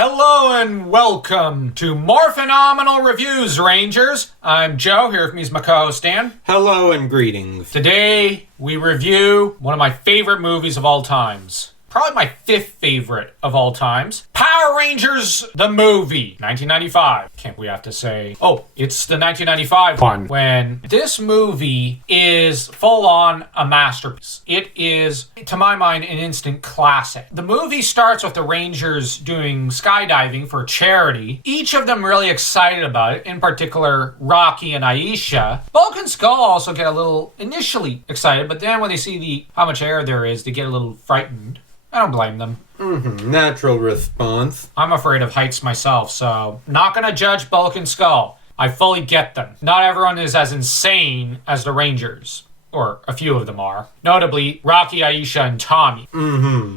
Hello and welcome to More Phenomenal Reviews, Rangers. I'm Joe, here with me is my co-host Dan. Hello and greetings. Today, we review one of my favorite movies of all times. Probably my fifth favorite of all times. Power Rangers, the movie, 1995. Can't we have to say, oh, it's the 1995 one. When this movie is full on a masterpiece. It is, to my mind, an instant classic. The movie starts with the Rangers doing skydiving for charity. Each of them really excited about it, in particular, Rocky and Aisha. Bulk and Skull also get a little initially excited, but then when they see how much air there is, they get a little frightened. I don't blame them. Natural response. I'm afraid of heights myself, so not gonna judge Bulk and Skull. I fully get them. Not everyone is as insane as the Rangers. Or a few of them are. Notably, Rocky, Aisha, and Tommy.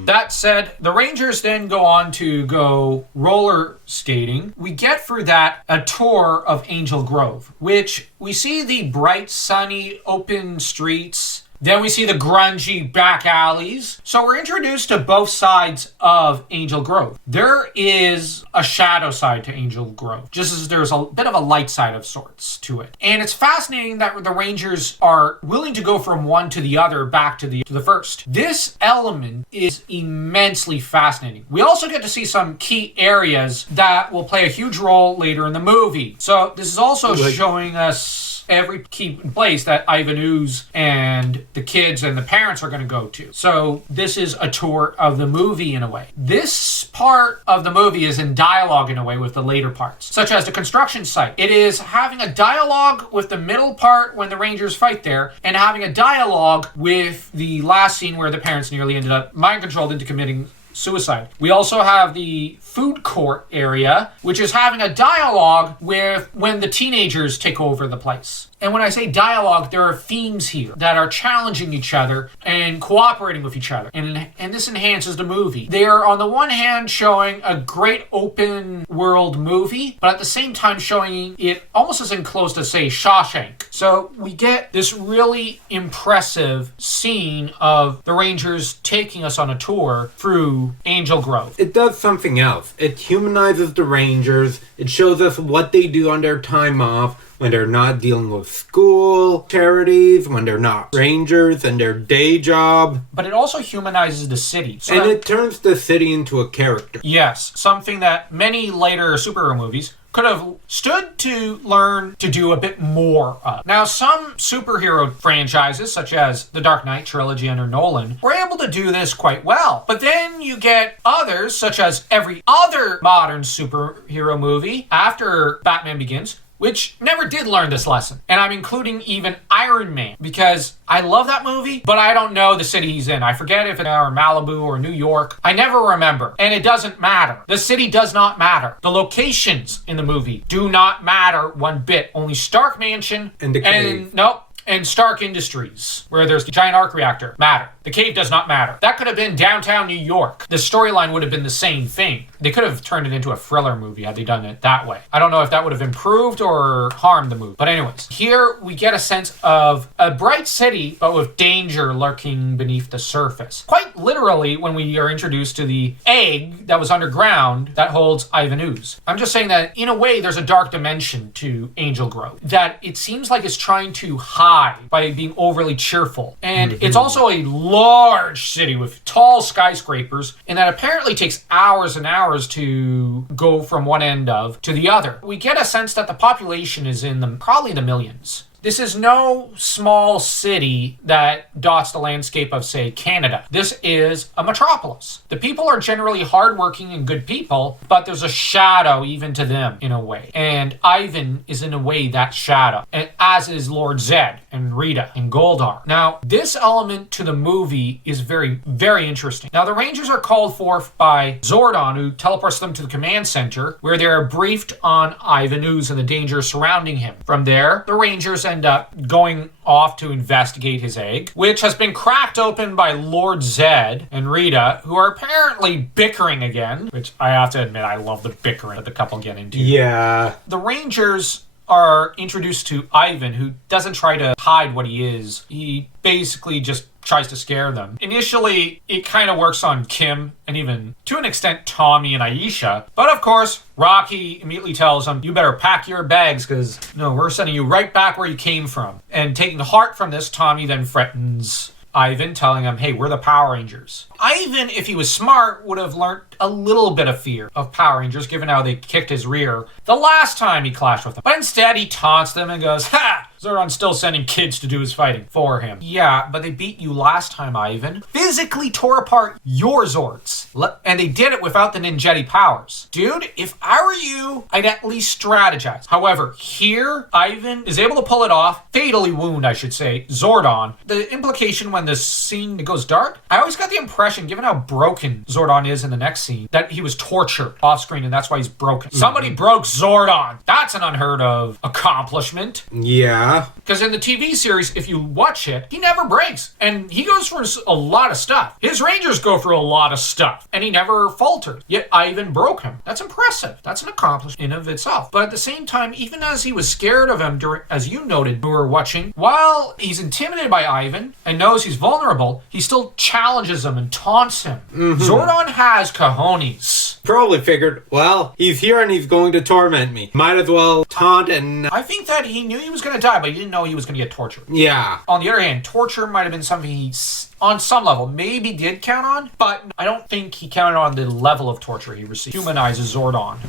That said, the Rangers then go on to go roller skating. We get through that a tour of Angel Grove, which we see the bright, sunny, open streets. Then we see the grungy back alleys. So we're introduced to both sides of Angel Grove. There is a shadow side to Angel Grove, just as there's a bit of a light side of sorts to it. And it's fascinating that the Rangers are willing to go from one to the other, back to the first. This element is immensely fascinating. We also get to see some key areas that will play a huge role later in the movie. So this is also showing us every key place that Ivan Ooze and the kids and the parents are going to go to. So this is a tour of the movie in a way. This part of the movie is in dialogue in a way with the later parts, such as the construction site. It is having a dialogue with the middle part when the Rangers fight there, and having a dialogue with the last scene where the parents nearly ended up mind-controlled into committing suicide. We also have the food court area, which is having a dialogue with when the teenagers take over the place. And when I say dialogue, there are themes here that are challenging each other and cooperating with each other. And this enhances the movie. They are, on the one hand, showing a great open world movie, but at the same time showing it almost as enclosed as, say, Shawshank. So we get this really impressive scene of the Rangers taking us on a tour through Angel Grove. It does something else. It humanizes the Rangers. It shows us what they do on their time off, when they're not dealing with school, charities, when they're not Rangers and their day job. But it also humanizes the city. And it turns the city into a character. Yes, something that many later superhero movies could have stood to learn to do a bit more of. Now, some superhero franchises, such as the Dark Knight trilogy under Nolan, were able to do this quite well. But then you get others, such as every other modern superhero movie after Batman Begins, which never did learn this lesson. And I'm including even Iron Man, because I love that movie, but I don't know the city he's in. I forget if it's Malibu or New York. I never remember. And it doesn't matter. The city does not matter. The locations in the movie do not matter one bit. Only Stark Mansion and the cave. And Stark Industries, where there's the giant arc reactor, matter. The cave does not matter. That could have been downtown New York. The storyline would have been the same thing. They could have turned it into a thriller movie had they done it that way. I don't know if that would have improved or harmed the movie. But anyways, here we get a sense of a bright city, but with danger lurking beneath the surface. Quite literally, when we are introduced to the egg that was underground that holds Ivan Ooze. I'm just saying that, in a way, there's a dark dimension to Angel Grove that it seems like it's trying to hide by being overly cheerful. And it's also a large city with tall skyscrapers, and that apparently takes hours and hours to go from one end of to the other. We get a sense that the population is in probably the millions. This is no small city that dots the landscape of, say, Canada. This is a metropolis. The people are generally hardworking and good people, but there's a shadow even to them, in a way. And Ivan is, in a way, that shadow, and as is Lord Zed and Rita and Goldar. Now, this element to the movie is very, very interesting. Now, the Rangers are called forth by Zordon, who teleports them to the command center, where they are briefed on Ivan Ooze and the dangers surrounding him. From there, the Rangers end up going off to investigate his egg, which has been cracked open by Lord Zed and Rita, who are apparently bickering again, which I have to admit I love the bickering that the couple get into. Yeah. The Rangers are introduced to Ivan, who doesn't try to hide what he is. He basically just tries to scare them. Initially, it kind of works on Kim and even, to an extent, Tommy and Aisha. But of course, Rocky immediately tells him, you better pack your bags because, no, we're sending you right back where you came from. And taking heart from this, Tommy then threatens Ivan, telling him, hey, we're the Power Rangers. Ivan, if he was smart, would have learned a little bit of fear of Power Rangers, given how they kicked his rear the last time he clashed with them. But instead, he taunts them and goes, ha! Zordon's still sending kids to do his fighting for him. Yeah, but they beat you last time, Ivan. Physically tore apart your Zords. And they did it without the Ninjetti powers. Dude, if I were you, I'd at least strategize. However, here, Ivan is able to pull it off, fatally wound, I should say, Zordon. The implication when this scene goes dark, I always got the impression, given how broken Zordon is in the next scene, that he was tortured off screen and that's why he's broken. Somebody broke Zordon. That's an unheard of accomplishment. Yeah. Because in the TV series, if you watch it, he never breaks. And he goes through a lot of stuff. His Rangers go through a lot of stuff. And he never faltered. Yet Ivan broke him. That's impressive. That's an accomplishment in of itself. But at the same time, even as he was scared of him, as you noted, who were watching, while he's intimidated by Ivan and knows he's vulnerable, he still challenges him and taunts him. Zordon has cojones. Probably figured, well, he's here and he's going to torment me. Might as well taunt and... I think that he knew he was going to die, but he didn't know he was going to get tortured. Yeah. On the other hand, torture might have been something he, on some level, maybe did count on, but I don't think he counted on the level of torture he received. Humanizes Zordon.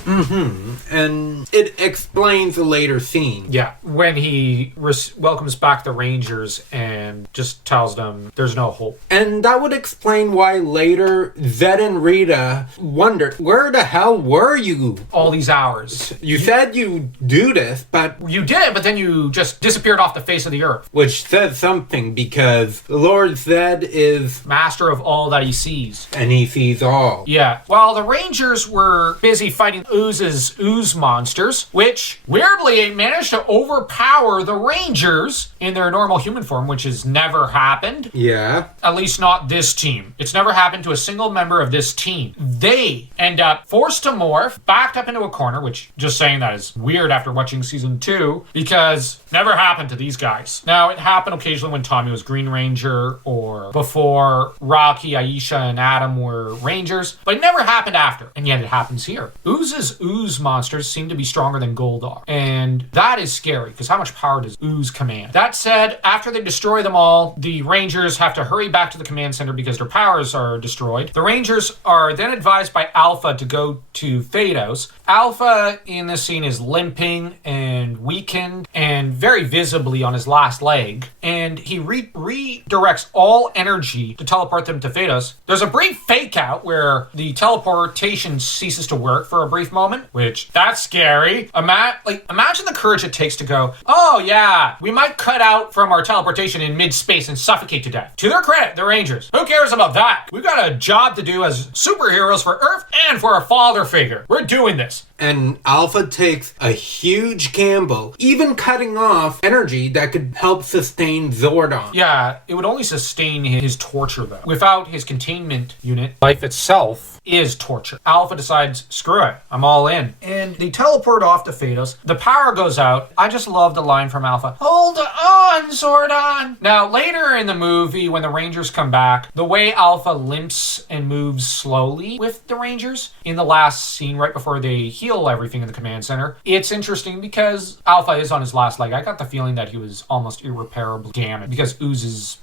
And it explains a later scene. Yeah, when he welcomes back the Rangers and just tells them there's no hope. And that would explain why later Zed and Rita wondered, where the hell were you? All these hours. You said you do this, but... You did, but then you just disappeared off the face of the earth. Which says something, because Lord Zed is... master of all that he sees. And he sees all. Yeah. While the Rangers were busy fighting Ooze's ooze monsters, which weirdly managed to overpower the Rangers in their normal human form, which has never happened. Yeah. At least not this team. It's never happened to a single member of this team. They end up forced to morph, backed up into a corner, which just saying that is weird after watching season 2, because never happened to these guys. Now, it happened occasionally when Tommy was Green Ranger or before Rocky, Aisha, and Adam were Rangers, but it never happened after, and yet it happens here. Ooze's ooze monsters seem to be stronger than Goldar, and that is scary, because how much power does Ooze command? That said, after they destroy them all, the Rangers have to hurry back to the command center because their powers are destroyed. The Rangers are then advised by Alpha to go to Phaedos. Alpha in this scene is limping and weakened and very visibly on his last leg, and he redirects all energy to teleport them to Phaedos. There's a brief fake out where the teleportation ceases to work for a brief moment, which that's scary. Imagine the courage it takes to go, oh yeah, we might cut out from our teleportation in mid-space and suffocate to death. To their credit, the Rangers. Who cares about that? We've got a job to do as superheroes for Earth and for a father figure. We're doing this. And Alpha takes a huge gamble, even cutting off energy that could help sustain Zordon. Yeah, it would only sustain his torture, though. Without his containment unit, life itself is torture. Alpha decides, screw it, I'm all in. And they teleport off to Phaedos. The power goes out. I just love the line from Alpha, hold on, Zordon. Now, later in the movie, when the Rangers come back, the way Alpha limps and moves slowly with the Rangers in the last scene right before they heal everything in the command center, it's interesting because Alpha is on his last leg. I got the feeling that he was almost irreparably damaged because Ooze.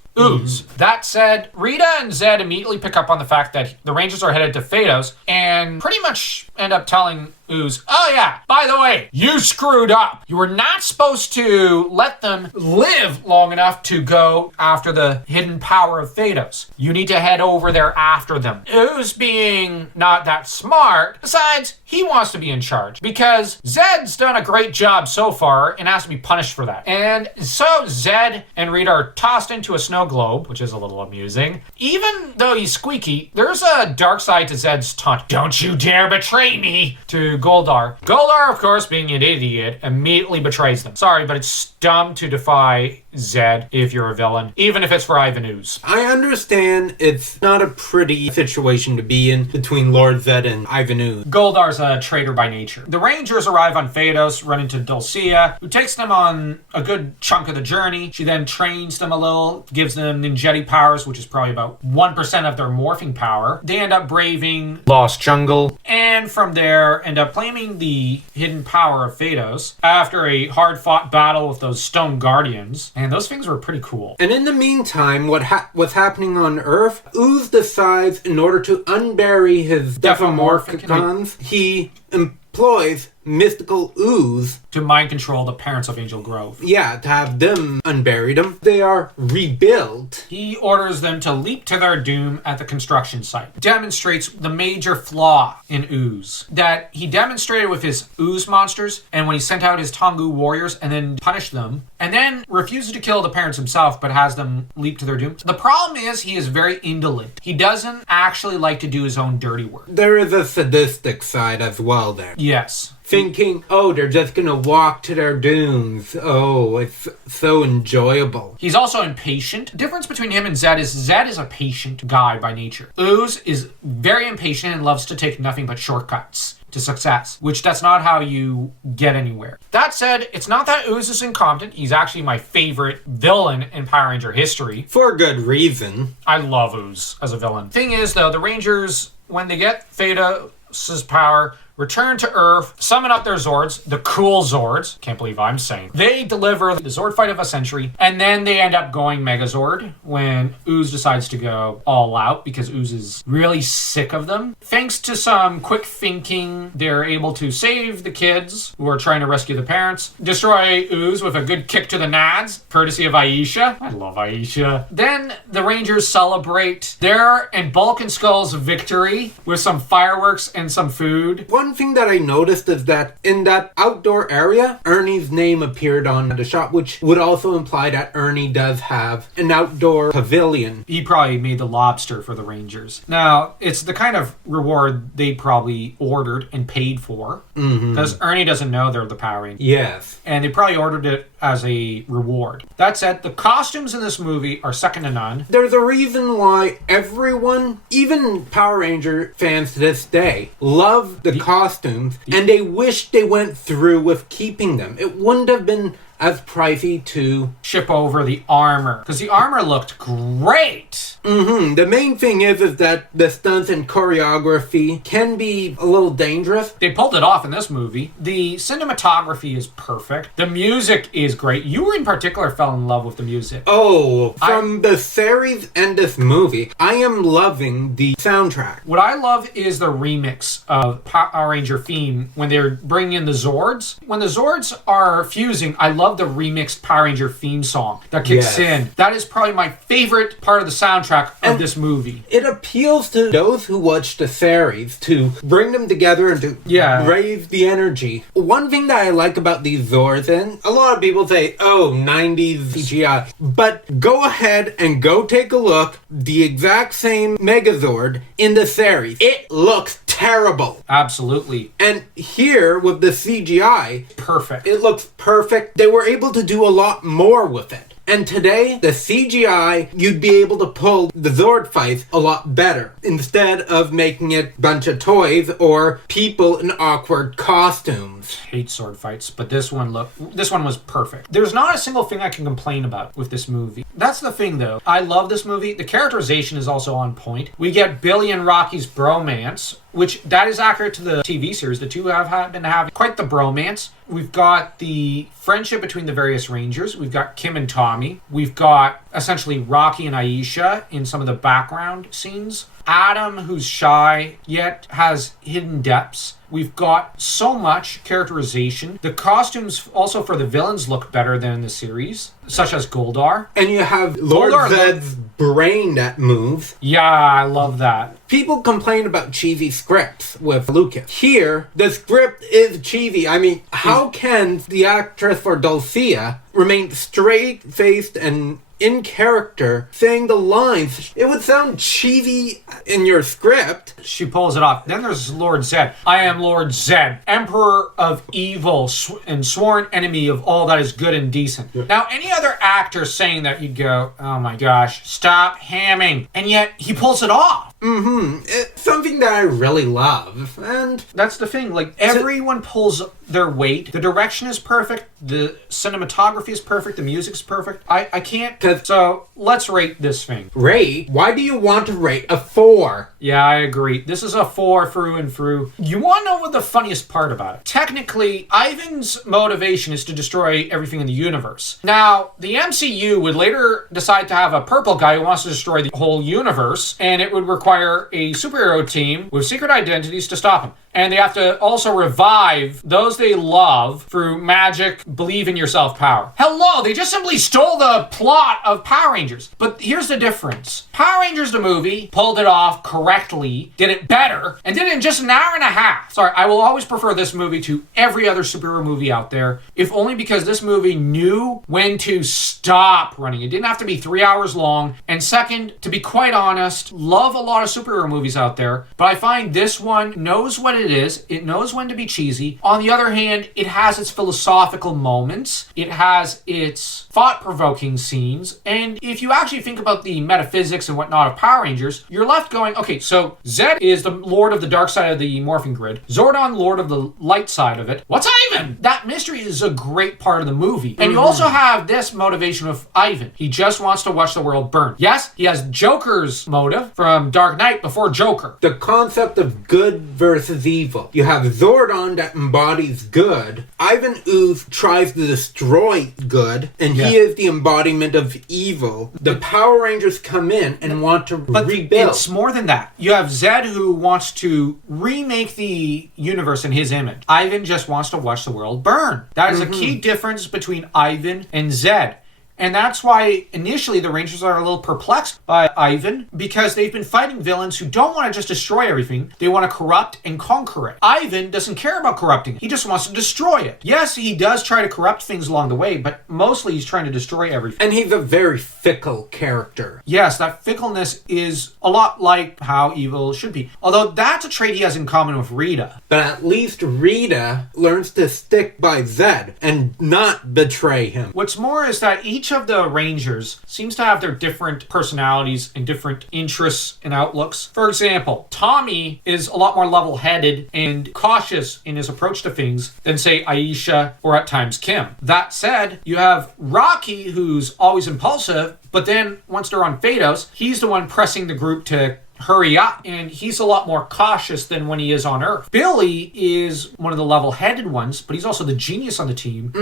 That said, Rita and Zed immediately pick up on the fact that the Rangers are headed to Phaedos and pretty much end up telling Ooze, oh yeah, by the way, you screwed up. You were not supposed to let them live long enough to go after the hidden power of Phaedos. You need to head over there after them. Ooze being not that smart, besides, he wants to be in charge because Zed's done a great job so far and has to be punished for that. And so Zed and Rita are tossed into a snow globe, which is a little amusing. Even though he's squeaky, there's a dark side to Zed's taunt, don't you dare betray me, to Goldar. Goldar, of course, being an idiot, immediately betrays them. Sorry, but it's dumb to defy Zed if you're a villain, even if it's for Ivan Ooze. I understand it's not a pretty situation to be in between Lord Zed and Ivan Ooze. Goldar's a traitor by nature. The Rangers arrive on Phaedos, run into Dulcea, who takes them on a good chunk of the journey. She then trains them a little, gives them ninjetti powers, which is probably about 1% of their morphing power. They end up braving Lost Jungle, and from there end up claiming the hidden power of Phaedos after a hard-fought battle with those Stone Guardians. And those things were pretty cool. And in the meantime, what's happening on Earth, Ooze decides in order to unbury his Defamorphicons, he employs mystical Ooze to mind control the parents of Angel Grove. Yeah, to have them unbury them. They are rebuilt. He orders them to leap to their doom at the construction site. Demonstrates the major flaw in Ooze that he demonstrated with his Ooze monsters and when he sent out his Tengu warriors and then punished them and then refuses to kill the parents himself but has them leap to their doom. The problem is he is very indolent. He doesn't actually like to do his own dirty work. There is a sadistic side as well there. Yes. Thinking, oh, they're just gonna walk to their dooms. Oh, it's so enjoyable. He's also impatient. The difference between him and Zed is a patient guy by nature. Ooze is very impatient and loves to take nothing but shortcuts to success, which that's not how you get anywhere. That said, it's not that Ooze is incompetent. He's actually my favorite villain in Power Ranger history. For good reason. I love Ooze as a villain. Thing is, though, the Rangers, when they get Phaedos' power, return to Earth, summon up their Zords, the cool Zords. Can't believe I'm saying. They deliver the Zord fight of a century, and then they end up going Megazord when Ooze decides to go all out because Ooze is really sick of them. Thanks to some quick thinking, they're able to save the kids who are trying to rescue the parents, destroy Ooze with a good kick to the nads, courtesy of Aisha. I love Aisha. Then the Rangers celebrate their and Bulk and Skull's victory with some fireworks and some food. One thing that I noticed is that in that outdoor area, Ernie's name appeared on the shot, which would also imply that Ernie does have an outdoor pavilion. He probably made the lobster for the Rangers. Now, it's the kind of reward they probably ordered and paid for. Because Ernie doesn't know they're the Power Rangers. Yes. And they probably ordered it as a reward. That said, the costumes in this movie are second to none. There's a reason why everyone, even Power Ranger fans to this day, love the costumes, and they wish they went through with keeping them. It wouldn't have been as pricey to ship over the armor, because the armor looked great. The main thing is that the stunts and choreography can be a little dangerous. They pulled it off in this movie. The cinematography is perfect. The music is great. You in particular fell in love with the music. Oh, from the series and this movie, I am loving the soundtrack. What I love is the remix of Power Ranger theme when they're bringing in the Zords. When the Zords are fusing, I love the remixed Power Ranger theme song that kicks in. That is probably my favorite part of the soundtrack of this movie. It appeals to those who watch the series to bring them together and to raise the energy. One thing that I like about these Zords, and a lot of people say, oh, 90s CGI, but go ahead and go take a look. The exact same Megazord in the series. It looks terrible. Absolutely. And here with the CGI, perfect. It looks perfect. They were able to do a lot more with it. And today, the CGI, you'd be able to pull the Zord fights a lot better instead of making it a bunch of toys or people in awkward costumes. Hate sword fights, but this one was perfect. There's not a single thing I can complain about with this movie. That's the thing, though. I love this movie. The characterization is also on point. We get Billy and Rocky's bromance, which that is accurate to the TV series. The two have been having quite the bromance. We've got the friendship between the various Rangers. We've got Kim and Tommy. We've got essentially Rocky and Aisha in some of the background scenes. Adam, who's shy, yet has hidden depths. We've got so much characterization. The costumes also for the villains look better than in the series, such as Goldar. And you have Lord Zed's brain that moves. Yeah, I love that. People complain about cheesy scripts with Lucas. Here, the script is cheesy. I mean, how can the actress for Dulcea remain straight-faced and in character saying the lines. It would sound cheesy in your script. She pulls it off. Then there's Lord Zed. I am Lord Zed, Emperor of evil and sworn enemy of all that is good and decent. Yeah. Now, any other actor saying that, you'd go, oh my gosh, stop hamming. And yet, he pulls it off. It's something that I really love. And that's the thing. Like, everyone pulls their weight. The direction is perfect. The cinematography is perfect. The music's perfect. I can't. So, let's rate this thing. Rate? Why do you want to rate a 4? Yeah, I agree. This is a 4 through and through. You want to know what the funniest part about it? Technically, Ivan's motivation is to destroy everything in the universe. Now, the MCU would later decide to have a purple guy who wants to destroy the whole universe, and it would require a superhero team with secret identities to stop him. And they have to also revive those they love through magic, believe in yourself power. Hello, they just simply stole the plot of Power Rangers. But here's the difference. Power Rangers, the movie, pulled it off correctly, did it better, and did it in just an hour and a half. Sorry, I will always prefer this movie to every other superhero movie out there, if only because this movie knew when to stop running. It didn't have to be 3 hours long. And second, to be quite honest, love a lot of superhero movies out there, but I find this one knows what it is. It knows when to be cheesy. On the other hand, it has its philosophical moments. It has its thought-provoking scenes. And if you actually think about the metaphysics and whatnot of Power Rangers, you're left going, okay, so Zed is the lord of the dark side of the morphing grid. Zordon, lord of the light side of it. What's Ivan? That mystery is a great part of the movie. And you also have this motivation of Ivan. He just wants to watch the world burn. Yes, he has Joker's motive from Dark Knight before Joker. The concept of good versus evil. You have Zordon that embodies good. Ivan Ooze tries to destroy good, and he is the embodiment of evil. The Power Rangers come in and want to rebuild. It's more than that. You have Zed who wants to remake the universe in his image. Ivan just wants to watch the world burn. That is a key difference between Ivan and Zed. And that's why initially the Rangers are a little perplexed by Ivan, because they've been fighting villains who don't want to just destroy everything. They want to corrupt and conquer it. Ivan doesn't care about corrupting it. He just wants to destroy it. Yes, he does try to corrupt things along the way, but mostly he's trying to destroy everything. And he's a very fickle character. Yes, that fickleness is a lot like how evil should be. Although that's a trait he has in common with Rita. But at least Rita learns to stick by Zed and not betray him. What's more is that each of the Rangers seems to have their different personalities and different interests and outlooks. For example, Tommy is a lot more level-headed and cautious in his approach to things than, say, Aisha or at times Kim. That said, you have Rocky, who's always impulsive, but then once they're on Phaedos, he's the one pressing the group to hurry up, and he's a lot more cautious than when he is on Earth. Billy is one of the level-headed ones, but he's also the genius on the team.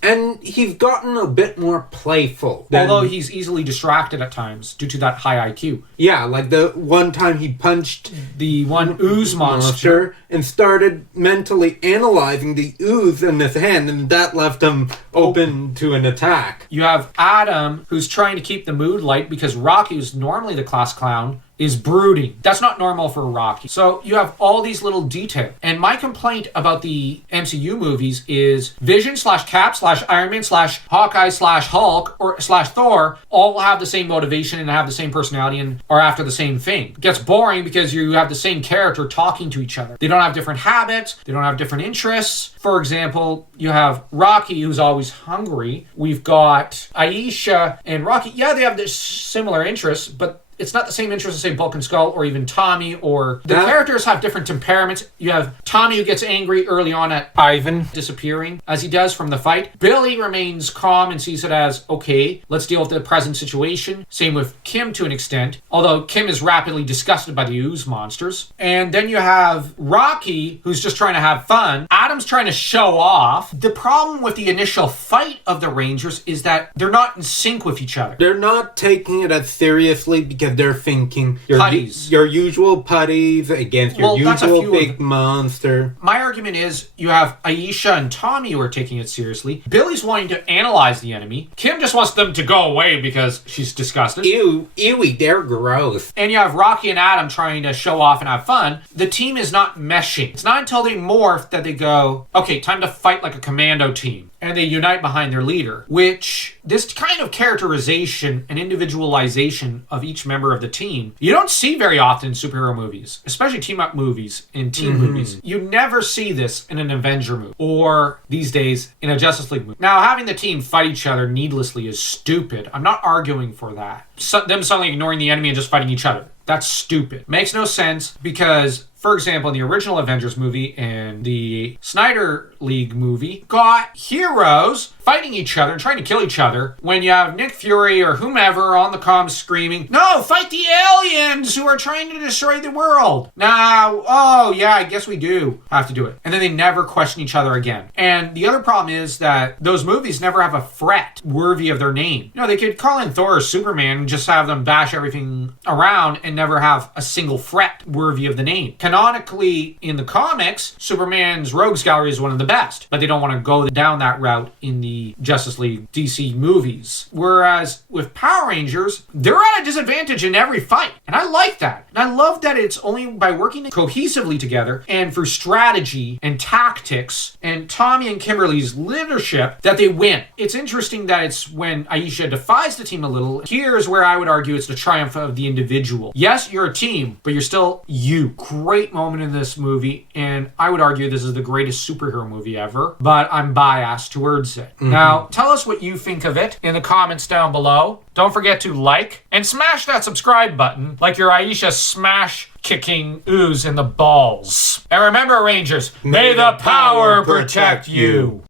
And he's gotten a bit more playful. Although he's easily distracted at times due to that high IQ. Yeah, like the one time he punched the one ooze monster and started mentally analyzing the ooze in his hand, and that left him open to an attack. You have Adam, who's trying to keep the mood light because Rocky, who's normally the class clown, is brooding. That's not normal for Rocky. So you have all these little details. And my complaint about the MCU movies is Vision /Cap /Iron Man /Hawkeye /Hulk or /Thor all have the same motivation and have the same personality and are after the same thing. It gets boring because you have the same character talking to each other. They don't have different habits. They don't have different interests. For example, you have Rocky, who's always hungry. We've got Aisha and Rocky. Yeah, they have this similar interests, but it's not the same interest as, say, Bulk and Skull or even Tommy, or the characters have different temperaments. You have Tommy who gets angry early on at Ivan disappearing, as he does from the fight. Billy remains calm and sees it as, okay, let's deal with the present situation. Same with Kim to an extent, although Kim is rapidly disgusted by the ooze monsters. And then you have Rocky, who's just trying to have fun. Adam's trying to show off. The problem with the initial fight of the Rangers is that they're not in sync with each other. They're not taking it as seriously because they're thinking putties. Your usual putties against your usual big monster. My argument is you have Aisha and Tommy who are taking it seriously. Billy's wanting to analyze the enemy. Kim just wants them to go away because she's disgusted. Ewy, they're gross. And you have Rocky and Adam trying to show off and have fun. The team is not meshing. It's not until they morph that they go, okay, time to fight like a commando team. and they unite behind their leader, which this kind of characterization and individualization of each member of the team, you don't see very often in superhero movies, especially team-up movies and team movies. You never see this in an Avenger movie or these days in a Justice League movie. Now, having the team fight each other needlessly is stupid. I'm not arguing for that. Them suddenly ignoring the enemy and just fighting each other. That's stupid. Makes no sense because, for example, in the original Avengers movie and the Snyder League movie, got heroes fighting each other and trying to kill each other when you have Nick Fury or whomever on the comms screaming, "No, fight the aliens who are trying to destroy the world." Now, oh yeah, I guess we do have to do it. And then they never question each other again. And the other problem is that those movies never have a threat worthy of their name. You know, they could call in Thor or Superman and just have them bash everything around and never have a single threat worthy of the name. Canonically, in the comics, Superman's rogues gallery is one of the best, but they don't want to go down that route in the Justice League DC movies. Whereas with Power Rangers, they're at a disadvantage in every fight. And I like that. And I love that it's only by working cohesively together and through strategy and tactics and Tommy and Kimberly's leadership that they win. It's interesting that it's when Aisha defies the team a little. Here's where I would argue it's the triumph of the individual. Yes, you're a team, but you're still you. Great moment in this movie, and I would argue this is the greatest superhero movie ever, but I'm biased towards it. Now, tell us what you think of it in the comments down below. Don't forget to like and smash that subscribe button like your Aisha smash kicking ooze in the balls. And remember, Rangers, may the power protect you.